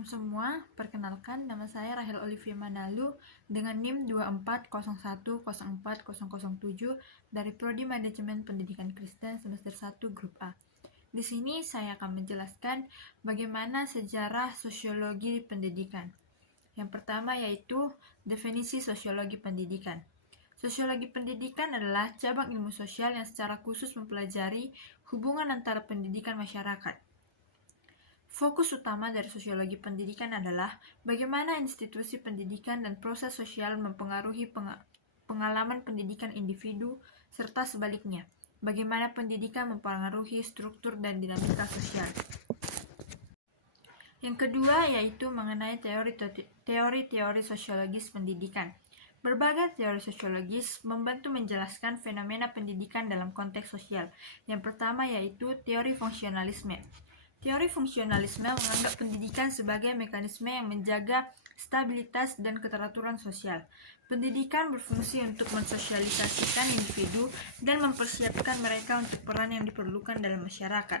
Shalom semua, perkenalkan nama saya Rahel Olivia Manalu dengan NIM 2401040007 dari Prodi Manajemen Pendidikan Kristen semester 1 Grup A. Di sini saya akan menjelaskan bagaimana sejarah sosiologi pendidikan. Yang pertama yaitu definisi sosiologi pendidikan. Sosiologi pendidikan adalah cabang ilmu sosial yang secara khusus mempelajari hubungan antara pendidikan masyarakat. Fokus utama dari sosiologi pendidikan adalah bagaimana institusi pendidikan dan proses sosial mempengaruhi pengalaman pendidikan individu, serta sebaliknya, bagaimana pendidikan mempengaruhi struktur dan dinamika sosial. Yang kedua yaitu mengenai teori-teori sosiologis pendidikan. Berbagai teori sosiologis membantu menjelaskan fenomena pendidikan dalam konteks sosial. Yang pertama yaitu teori fungsionalisme. Teori fungsionalisme menganggap pendidikan sebagai mekanisme yang menjaga stabilitas dan keteraturan sosial. Pendidikan berfungsi untuk mensosialisasikan individu dan mempersiapkan mereka untuk peran yang diperlukan dalam masyarakat.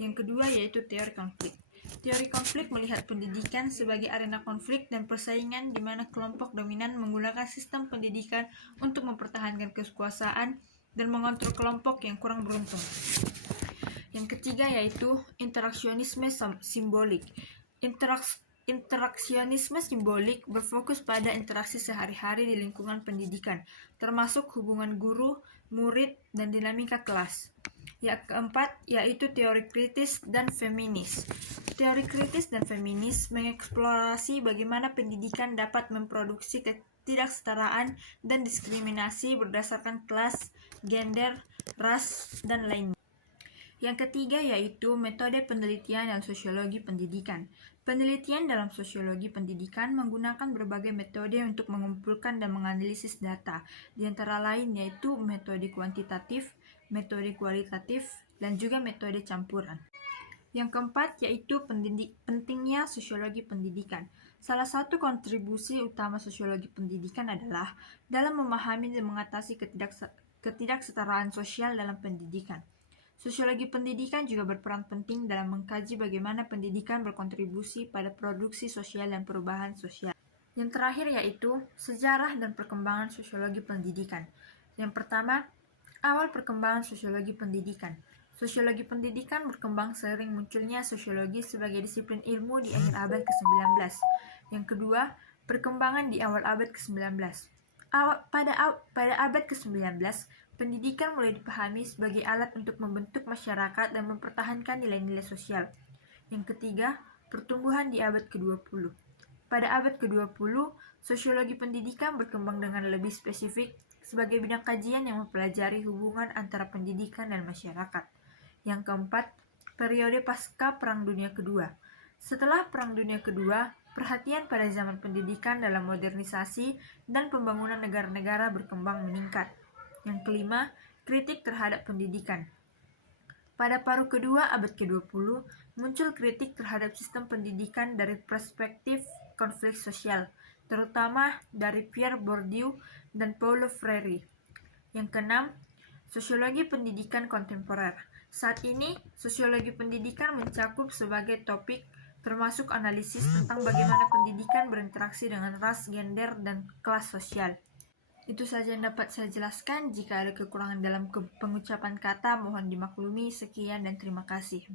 Yang kedua yaitu teori konflik. Teori konflik melihat pendidikan sebagai arena konflik dan persaingan di mana kelompok dominan menggunakan sistem pendidikan untuk mempertahankan kekuasaan dan mengontrol kelompok yang kurang beruntung. Yang ketiga yaitu interaksionisme simbolik. Interaksionisme simbolik berfokus pada interaksi sehari-hari di lingkungan pendidikan, termasuk hubungan guru, murid, dan dinamika kelas. Yang keempat yaitu teori kritis dan feminis. Teori kritis dan feminis mengeksplorasi bagaimana pendidikan dapat memproduksi ketidaksetaraan dan diskriminasi berdasarkan kelas, gender, ras, dan lainnya. Yang ketiga yaitu metode penelitian dan sosiologi pendidikan. Penelitian dalam sosiologi pendidikan menggunakan berbagai metode untuk mengumpulkan dan menganalisis data, di antara lain yaitu metode kuantitatif, metode kualitatif, dan juga metode campuran. Yang keempat yaitu pentingnya sosiologi pendidikan. Salah satu kontribusi utama sosiologi pendidikan adalah dalam memahami dan mengatasi ketidaksetaraan sosial dalam pendidikan. Sosiologi pendidikan juga berperan penting dalam mengkaji bagaimana pendidikan berkontribusi pada produksi sosial dan perubahan sosial. Yang terakhir yaitu sejarah dan perkembangan sosiologi pendidikan. Yang pertama, awal perkembangan sosiologi pendidikan. Sosiologi pendidikan berkembang seiring munculnya sosiologi sebagai disiplin ilmu di akhir abad ke-19. Yang kedua, perkembangan di awal abad ke-19. Pada abad ke-19, pendidikan mulai dipahami sebagai alat untuk membentuk masyarakat dan mempertahankan nilai-nilai sosial. Yang ketiga, pertumbuhan di abad ke-20. Pada abad ke-20, sosiologi pendidikan berkembang dengan lebih spesifik sebagai bidang kajian yang mempelajari hubungan antara pendidikan dan masyarakat. Yang keempat, periode pasca Perang Dunia Kedua. Setelah Perang Dunia Kedua, perhatian pada zaman pendidikan dalam modernisasi dan pembangunan negara-negara berkembang meningkat. Yang kelima, kritik terhadap pendidikan. Pada paruh kedua abad ke-20, muncul kritik terhadap sistem pendidikan dari perspektif konflik sosial, terutama dari Pierre Bourdieu dan Paulo Freire. Yang keenam, sosiologi pendidikan kontemporer. Saat ini, sosiologi pendidikan mencakup sebagai topik termasuk analisis tentang bagaimana pendidikan berinteraksi dengan ras, gender, dan kelas sosial. Itu saja yang dapat saya jelaskan. Jika ada kekurangan dalam pengucapan kata, mohon dimaklumi. Sekian dan terima kasih.